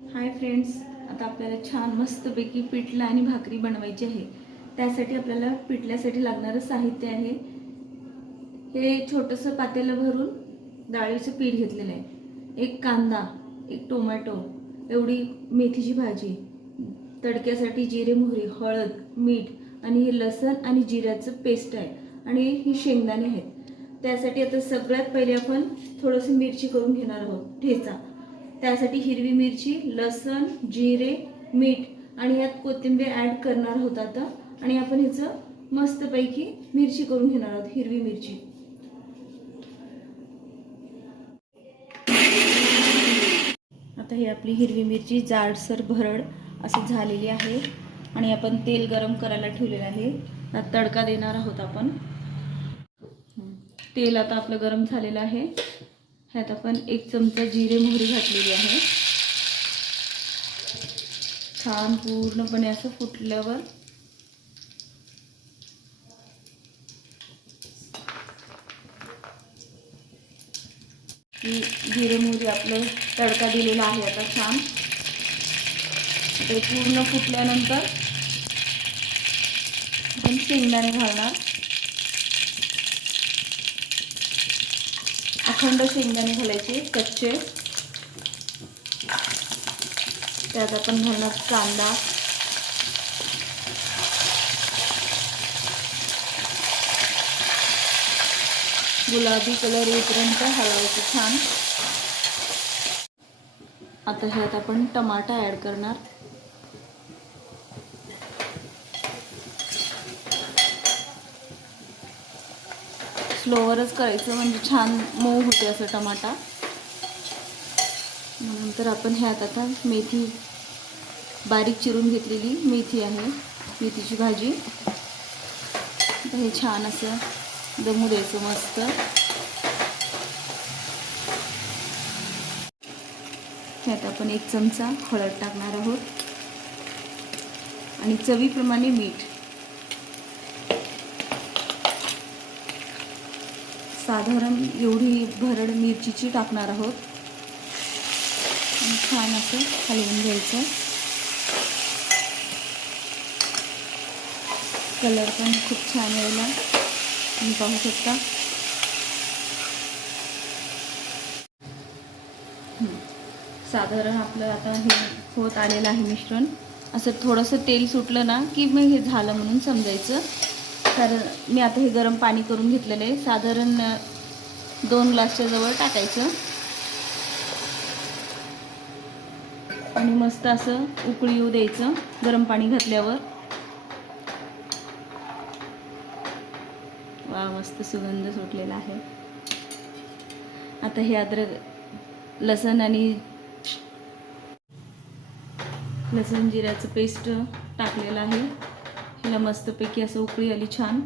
Hi friends आता आपल्याला छान मस्तपैकी पिठलं आणि भाकरी बनवायची आहे. त्यासाठी आपल्याला पिठल्यासाठी लागणारं साहित्य आहे. हे छोटंसं पातेलं भरून डाळीचं पीठ घेतलेलं आहे. एक कांदा एक टोमॅटो एवढी मेथीची भाजी तडक्यासाठी जिरे मोहरी हळद मीठ आणि हे लसण आणि जिऱ्याचं पेस्ट आहे आणि ही शेंगदाणे आहेत. त्यासाठी आता सगळ्यात पहिले आपण थोडंसं मिरची करून घेणार आहोत ठेचा. त्यासाठी हिरवी मिरची लसण जिरे मीठ आणि यात कोथिंबीर ॲड करणार आहोत आता. आणि आपण ह्याचं मस्तपैकी मिरची करून घेणार आहोत हिरवी मिरची. आता ही आपली हिरवी मिरची जाडसर भरड असं झालेली आहे. आणि आपण तेल गरम करायला ठेवलेलं आहे. त्यात तडका देणार आहोत आपण. तेल आता आपलं गरम झालेलं आहे. ह्यात आपण एक चमचा जिरे मोहरी घातलेली आहे. छान पूर्णपणे असं फुटल्यावर जिरे मोहरी आपलं तडका दिलेला आहे आता छान. ते पूर्ण फुटल्यानंतर आपण शेंगदाणे घालणार. अखंड शेंगदाणे घालायचे कच्चे. त्यात आपण घालणार कांदा. गुलाबी कलर येईपर्यंत हलवायचं छान. आता ह्यात आपण टमाटा ॲड करणार. स्लोवरच करायचं म्हणजे छान मऊ होते असं टमाटा. नंतर आपण ह्यात आता मेथी बारीक चिरून घेतलेली मेथी आहे मेथीची भाजी. आता हे छान असं दमू द्यायचं मस्त. ह्यात आपण एक चमचा हळद टाकणार आहोत. आणि चवीप्रमाणे मीठ. साधारण एवढी भरड मिरचीची टाकणार आहोत. छान असं हलवून घ्यायचं. कलर पण खूप छान यायला. तुम्ही पाहू शकता. साधारण आपलं आता हे होत आलेलं आहे मिश्रण. असं थोडंसं तेल सुटलं ना की मग हे झालं म्हणून समजायचं. कारण मी आता हे गरम पाणी करून घेतलेलं आहे. साधारण दोन ग्लासच्या जवळ टाकायचं. आणि मस्त असं उकळी येऊ द्यायचं गरम पाणी घातल्यावर. वा मस्त सुगंध सुटलेला आहे. आता हे अद्रक लसण आणि लसण जिऱ्याचं पेस्ट टाकलेलं आहे. हिला मस्तपैकी असं उकळी आली छान.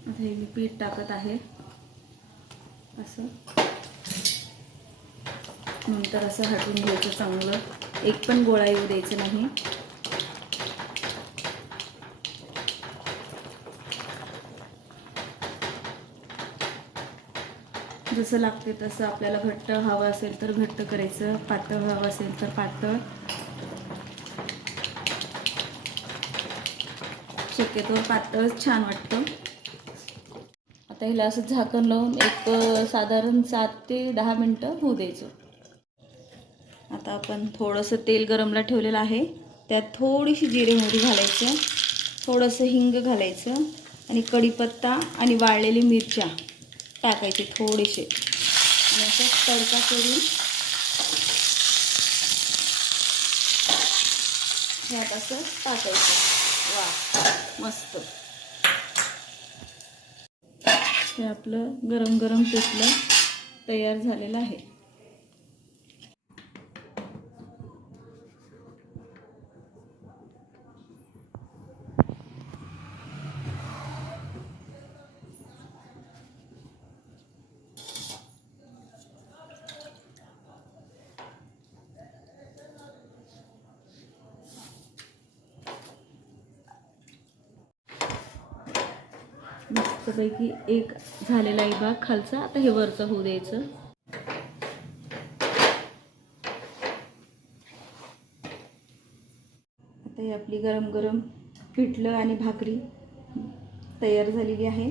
आता हे मी पीठ टाकत आहे. असं. नंतर असं हटवून घ्यायचं चांगलं. एक पण गोळा येऊ द्यायचं नाही. जसं लागते तसं आपल्याला घट्ट हवं असेल तर घट्ट करायचं पातळ हवं असेल तर पातळ. शक्यतो पातळच छान वाटतं. आता हिला असं झाकण लावून एक साधारण सात ते दहा मिनटं होऊ द्यायचं. आता आपण थोडंसं तेल गरमला ठेवलेलं आहे. त्यात थोडीशी जिरे मोहरी घालायचं थोडंसं हिंग घालायचं आणि कढीपत्ता आणि वाळलेली मिरच्या टाकायचे थोडेसे आणि असं तडका करून ह्यात असं टाकायचं. वा मस्त. हे आपलं गरम गरम पिठलं तयार झालेलं आहे. मस्तपैकी एक झालेला आहे भाग खालचा. आता हे वरचं होऊ द्यायचं. आता ही आपली गरम गरम पिठलं आणि भाकरी तयार झालेली आहे.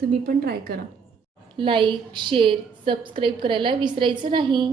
तुम्ही पण ट्राय करा. लाईक शेअर सबस्क्राईब करायला विसरायचं नाही.